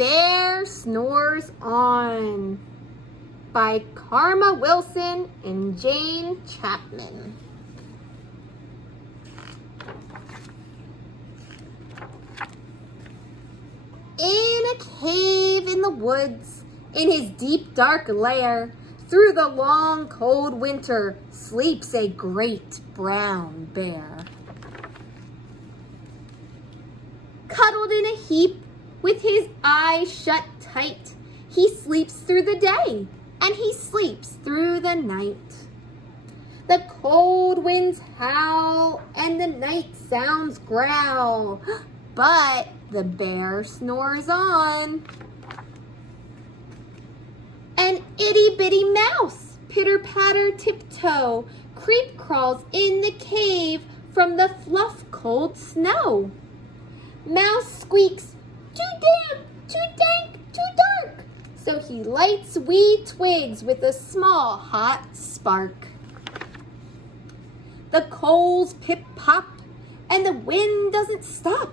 Bear Snores On by Karma Wilson and Jane Chapman. In a cave in the woods, in his deep dark lair, through the long cold winter, sleeps a great brown bear. Cuddled in a heap, with his eyes shut tight, he sleeps through the day, and he sleeps through the night. The cold winds howl, and the night sounds growl, but the bear snores on. An itty-bitty mouse, pitter-patter tiptoe, creep crawls in the cave from the fluff cold snow. Mouse squeaks, "Too damp, too dank, too dark," so he lights wee twigs with a small hot spark. The coals pip-pop, and the wind doesn't stop,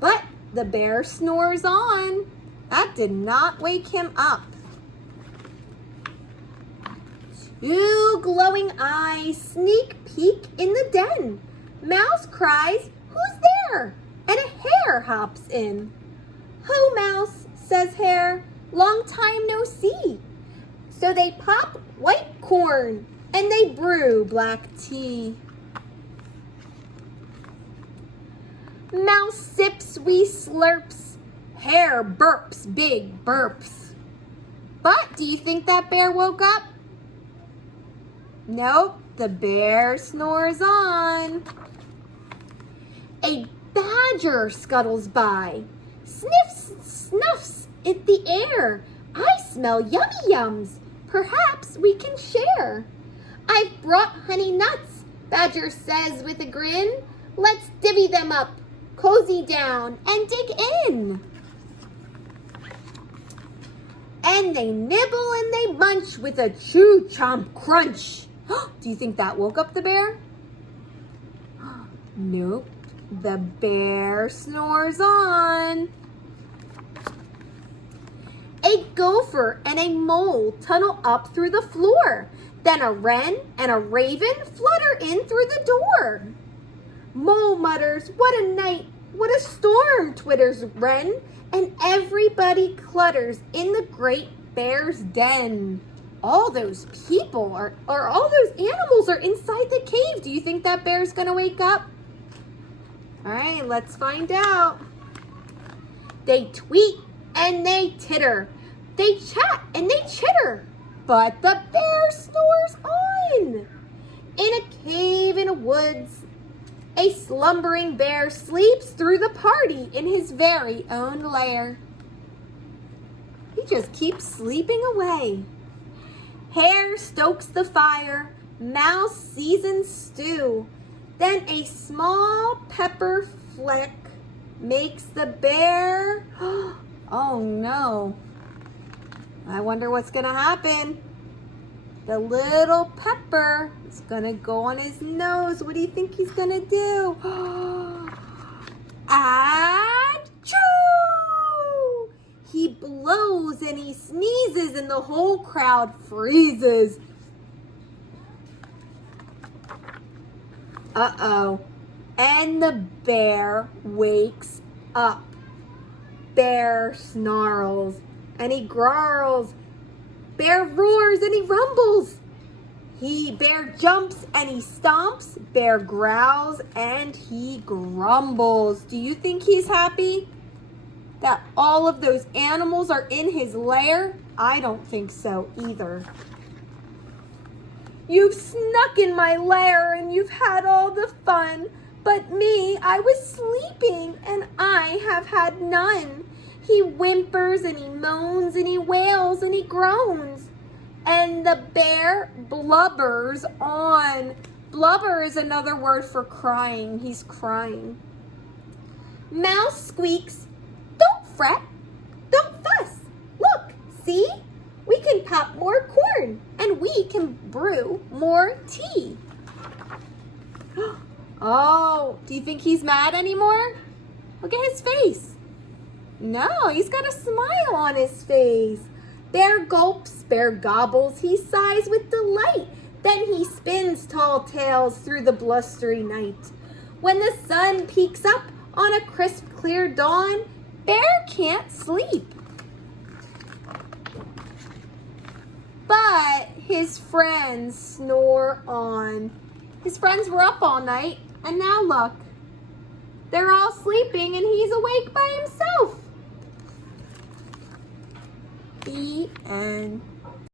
but the bear snores on. That did not wake him up. Two glowing eyes sneak peek in the den. Mouse cries, "Who's there?" and a hare hops in. "Ho, Mouse," says Hare, "long time no see." So they pop white corn and they brew black tea. Mouse sips wee slurps, Hare burps big burps. But do you think that bear woke up? Nope, the bear snores on. A badger scuttles by, sniffs, snuffs at the air. "I smell yummy yums, perhaps we can share." "I've brought honey nuts," Badger says with a grin. "Let's divvy them up, cozy down, and dig in." And they nibble and they munch with a chew chomp crunch. Do you think that woke up the bear? Nope, the bear snores on. A gopher and a mole tunnel up through the floor. Then a wren and a raven flutter in through the door. Mole mutters, "What a night, what a storm," twitters wren, and everybody clutters in the great bear's den. All those people or all those animals are inside the cave. Do you think that bear's gonna wake up? All right, let's find out. They tweet and they titter. They chat and they chitter. But the bear snores on. In a cave in a woods, a slumbering bear sleeps through the party in his very own lair. He just keeps sleeping away. Hare stokes the fire, mouse seasons stew. Then a small pepper fleck makes the bear, oh no. I wonder what's gonna happen. The little pepper is gonna go on his nose. What do you think he's gonna do? Achoo! He blows and he sneezes and the whole crowd freezes. Uh-oh. And the bear wakes up. Bear snarls and he growls. Bear roars and he rumbles. Bear jumps and he stomps. Bear growls and he grumbles. Do you think he's happy that all of those animals are in his lair? I don't think so either. "You've snuck in my lair and you've had all the fun, but me, I was sleeping and I have had none." He whimpers and he moans and he wails and he groans. And the bear blubbers on. Blubber is another word for crying. He's crying. Mouse squeaks, "Don't fret, don't fuss. Look, see? We can pop more corn and we can brew more tea." Oh, do you think he's mad anymore? Look at his face. No, he's got a smile on his face. Bear gulps, bear gobbles, he sighs with delight. Then he spins tall tales through the blustery night. When the sun peeks up on a crisp, clear dawn, Bear can't sleep. But his friends snore on. His friends were up all night, and now look. They're all sleeping, and he's awake by himself. The end.